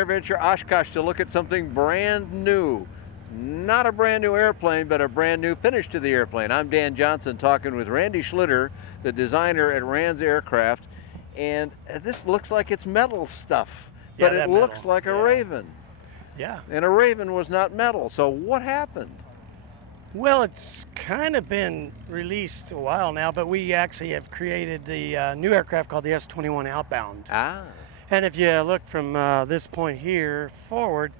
Airventure Oshkosh to look at something brand new. Not a brand new airplane, but a brand new finish to the airplane. I'm Dan Johnson talking with Randy Schlitter, the designer at RANS Aircraft, and this looks like it's metal stuff, but it looks like a Raven. Yeah. And a Raven was not metal, so what happened? Well, it's kind of been released a while now, but we actually have created the new aircraft called the S21 Outbound. Ah. And if you look from this point here forward,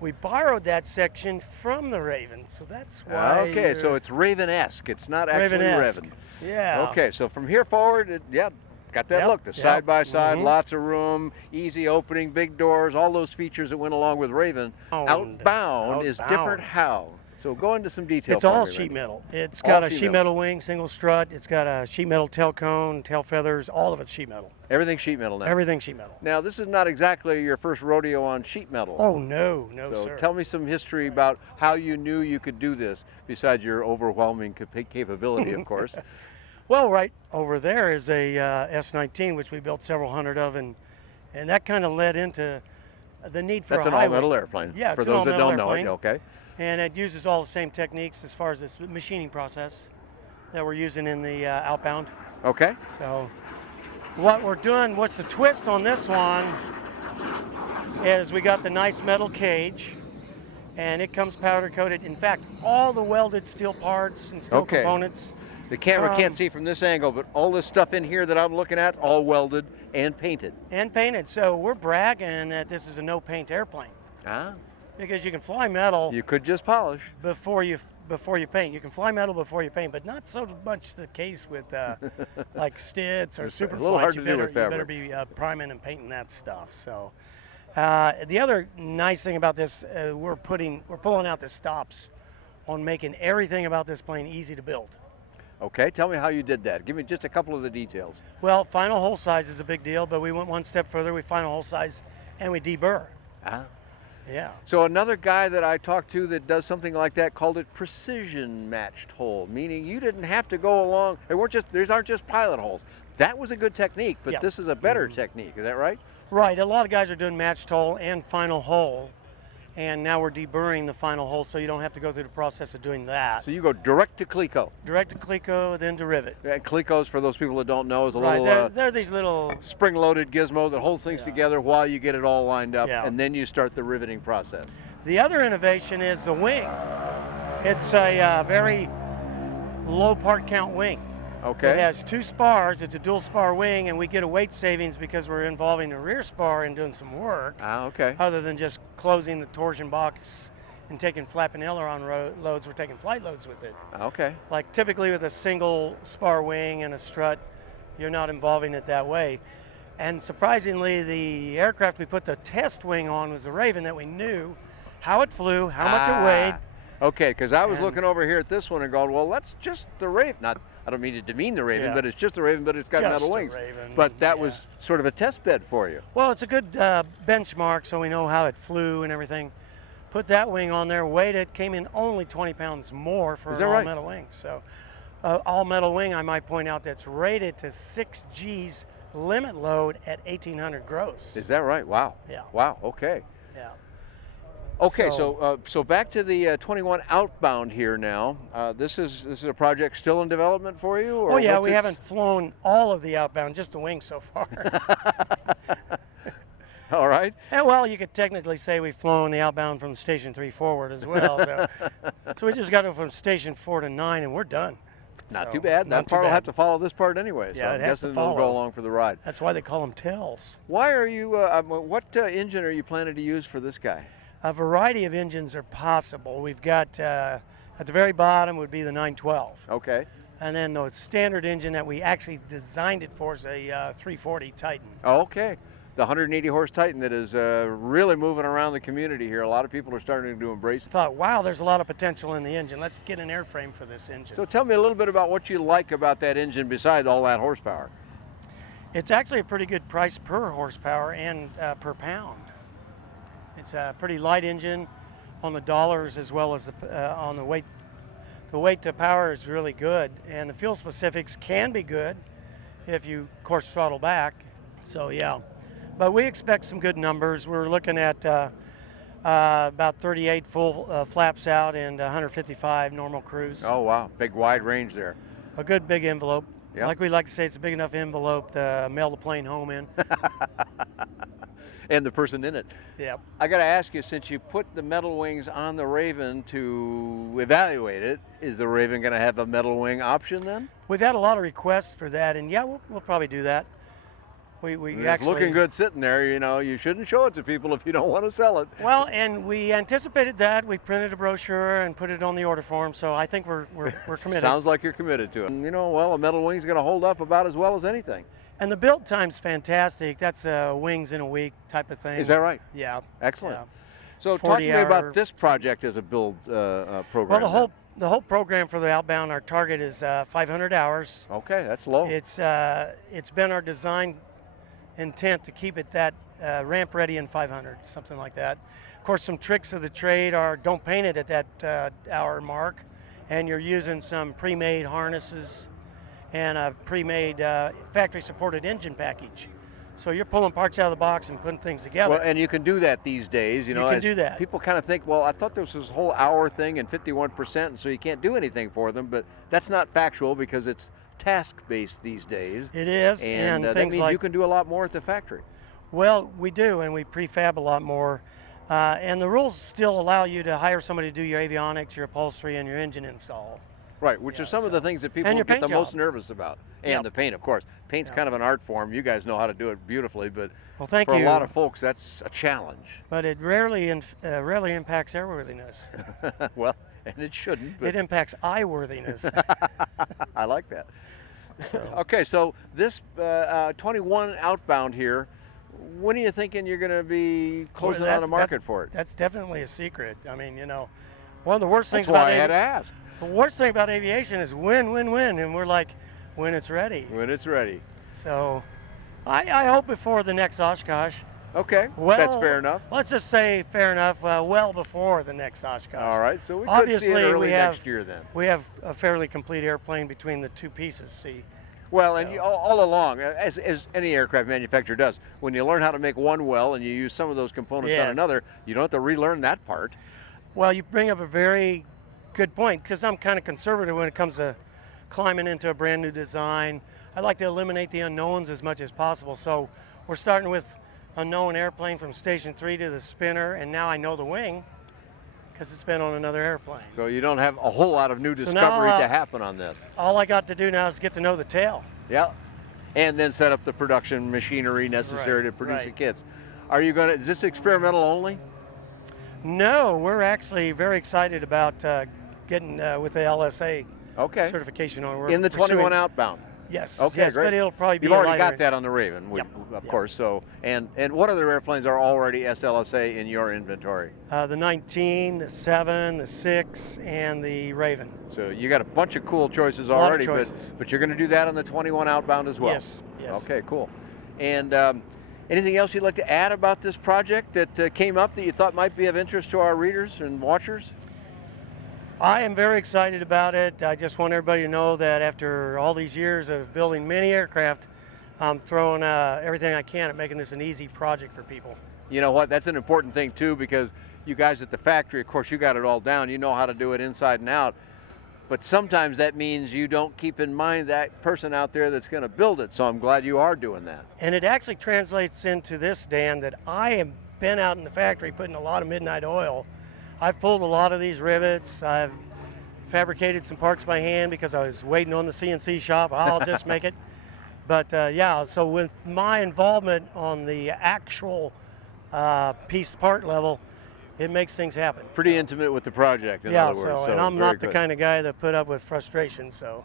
we borrowed that section from the Raven, so that's why. Okay, so it's Raven-esque. It's not actually Raven. Yeah. Okay, so from here forward, got that look. The side-by-side, lots of room, easy opening, big doors, all those features that went along with Raven. Outbound is different how? So go into some detail. It's all sheet metal. It's got a sheet metal wing, single strut. It's got a sheet metal tail cone, tail feathers, all of it's sheet metal. Everything's sheet metal now. Everything's sheet metal. Now, this is not exactly your first rodeo on sheet metal. Oh, no, sir. So tell me some history about how you knew you could do this, besides your overwhelming capability, of course. Well, right over there is a S-19, which we built several hundred of, and that kind of led into the need for That's a an highway. all-metal airplane. Yeah, for those that don't know it, okay. And it uses all the same techniques as far as this machining process that we're using in the Outbound. Okay. So what we're doing, what's the twist on this one, is we got the nice metal cage, and it comes powder coated. In fact, all the welded steel parts and steel components. The camera can't see from this angle, but all this stuff in here that I'm looking at, all welded and painted. So we're bragging that this is a no-paint airplane. Ah. Because you can fly metal. You could just polish before you paint. You can fly metal before you paint, but not so much the case with like Stitz or Superflight. A little hard to do with fabric. You better be priming and painting that stuff. So the other nice thing about this, we're pulling out the stops on making everything about this plane easy to build. Okay, tell me how you did that. Give me just a couple of the details. Well, final hole size is a big deal, but we went one step further. We final hole size and we deburr. Ah. Yeah. So another guy that I talked to that does something like that called it precision matched hole, meaning you didn't have to go along. These aren't just pilot holes. That was a good technique, but this is a better technique. Is that right? Right. A lot of guys are doing matched hole and final hole, and now we're deburring the final hole, so you don't have to go through the process of doing that. So you go direct to Cleco. Direct to Cleco, then to rivet. Yeah, Clecos, for those people that don't know, is a little they're these little spring-loaded gizmo that holds things together while you get it all lined up, and then you start the riveting process. The other innovation is the wing. It's a very low part count wing. Okay. It has two spars. It's a dual spar wing, and we get a weight savings because we're involving the rear spar and doing some work. Ah, okay. Other than just closing the torsion box and taking flap and aileron loads, we're taking flight loads with it. Okay. Like typically with a single spar wing and a strut, you're not involving it that way. And surprisingly, the aircraft we put the test wing on was the Raven, that we knew how it flew, how much it weighed. Okay, because I was looking over here at this one and going, well, that's just the Raven. I don't mean to demean the Raven, but it's just the Raven, but it's got metal wings. But that was sort of a test bed for you. Well, it's a good benchmark, so we know how it flew and everything. Put that wing on there, weighed it, came in only 20 pounds more for an all-metal wing. So all-metal wing, I might point out, that's rated to 6 Gs limit load at 1,800 gross. Is that right? Wow. Yeah. Wow, okay. Yeah. Okay, so back to the 21 Outbound here now. This is a project still in development for you? Or yeah, we haven't flown all of the Outbound, just the wing so far. All right. And well, you could technically say we've flown the Outbound from Station 3 forward as well. So we just got it from Station 4 to 9, and we're done. Not too bad. That part will have to follow this part anyway. Yeah, so it has to follow. It'll go along for the ride. That's why they call them tails. Why are you? What engine are you planning to use for this guy? A variety of engines are possible. We've got at the very bottom would be the 912. Okay. And then the standard engine that we actually designed it for is a 340 Titan. Okay. The 180 horse Titan that is really moving around the community here. A lot of people are starting to embrace it. Thought, wow, there's a lot of potential in the engine. Let's get an airframe for this engine. So tell me a little bit about what you like about that engine besides all that horsepower. It's actually a pretty good price per horsepower and per pound. It's a pretty light engine on the dollars as well as on the weight. The weight to power is really good, and the fuel specifics can be good if you, of course, throttle back. So yeah, But we expect some good numbers. We're looking at about 38 full flaps out and 155 normal cruise. Oh wow, big wide range there. A good big envelope. Yep. Like we like to say, it's a big enough envelope to mail the plane home in. And the person in it. Yep. I got to ask you, since you put the metal wings on the Raven to evaluate it, is the Raven going to have a metal wing option then? We've had a lot of requests for that, and yeah, we'll probably do that. It's actually looking good sitting there. You know, you shouldn't show it to people if you don't want to sell it. Well, and we anticipated that. We printed a brochure and put it on the order form, so I think we're committed. Sounds like you're committed to it. And, you know, well, a metal wing's going to hold up about as well as anything. And the build time's fantastic. That's wings in a week type of thing. Is that right? Yeah. Excellent. Yeah. So talk to me about this project as a build program. Well, the whole program for the Outbound, our target is 500 hours. Okay, that's low. It's been our design intent to keep it that ramp ready in 500, something like that. Of course, some tricks of the trade are don't paint it at that hour mark, and you're using some pre-made harnesses and a pre-made factory-supported engine package. So you're pulling parts out of the box and putting things together. Well, and you can do that these days. You know, can do that. People kind of think, well, I thought there was this whole hour thing and 51%, and so you can't do anything for them, but that's not factual because it's task-based these days. It is, and that things means like, you can do a lot more at the factory. Well, we do, and we prefab a lot more. And the rules still allow you to hire somebody to do your avionics, your upholstery, and your engine install. Right, which are some of the things that people get the most nervous about. And the paint, of course. Paint's kind of an art form. You guys know how to do it beautifully, but for a lot of folks, that's a challenge. But it rarely impacts airworthiness. Well, and it shouldn't. But it impacts eye-worthiness. I like that. Okay, so this 21 Outbound here, when are you thinking you're going to be closing on a market for it? That's definitely a secret. I mean, you know, one of the worst things about I had to ask. The worst thing about aviation is when, and we're like, when it's ready. When it's ready. So, I hope before the next Oshkosh. Okay, well, that's fair enough. Let's just say fair enough, well before the next Oshkosh. All right, so we could see it early next year then. We have a fairly complete airplane between the two pieces, see. Well, and all along, as any aircraft manufacturer does, when you learn how to make one well and you use some of those components on another, you don't have to relearn that part. Well, you bring up a very good point, because I'm kind of conservative when it comes to climbing into a brand new design. I like to eliminate the unknowns as much as possible. So we're starting with a known airplane from Station 3 to the spinner, and now I know the wing because it's been on another airplane. So you don't have a whole lot of new discovery to happen on this. All I got to do now is get to know the tail. Yeah, and then set up the production machinery necessary to produce the kits. Are you going to, is this experimental only? No, we're actually very excited about getting with the LSA certification on. In the 21 Outbound? Yes. Okay, yes, great. But it'll probably be You've already got that on the Raven, of course. So, and what other airplanes are already SLSA in your inventory? The 19, the 7, the 6, and the Raven. So you got a bunch of cool choices already, but you're going to do that on the 21 Outbound as well? Yes. Yes. Okay, cool. And anything else you'd like to add about this project that came up that you thought might be of interest to our readers and watchers? I am very excited about it. I just want everybody to know that after all these years of building many aircraft, I'm throwing everything I can at making this an easy project for people. You know what, that's an important thing too, because you guys at the factory, of course, you got it all down. You know how to do it inside and out. But sometimes that means you don't keep in mind that person out there that's going to build it. So I'm glad you are doing that. And it actually translates into this, Dan, that I have been out in the factory putting a lot of midnight oil. I've pulled a lot of these rivets. I've fabricated some parts by hand because I was waiting on the CNC shop. I'll just make it. But yeah, so with my involvement on the actual piece part level, it makes things happen. Pretty intimate with the project, in other words. So, and I'm not the kind of guy that put up with frustration, so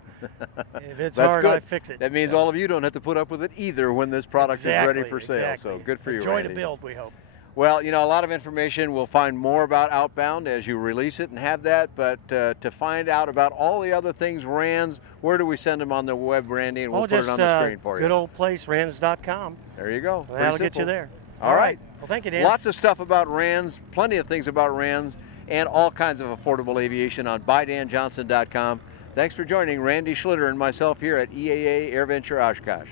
if it's hard, I fix it. That means all of you don't have to put up with it either when this product is ready for sale. So good for you, Randy. Enjoy the build, we hope. Well, you know, a lot of information. We'll find more about Outbound as you release it and have that, but to find out about all the other things, RANS, where do we send them on the web, Randy, and we'll put it on the screen for you. Good old place, RANS.com. There you go. That'll get you there. All right. Well, thank you, Dan. Lots of stuff about RANS, plenty of things about RANS, and all kinds of affordable aviation on BuyDanJohnson.com. Thanks for joining Randy Schlitter and myself here at EAA Airventure Oshkosh.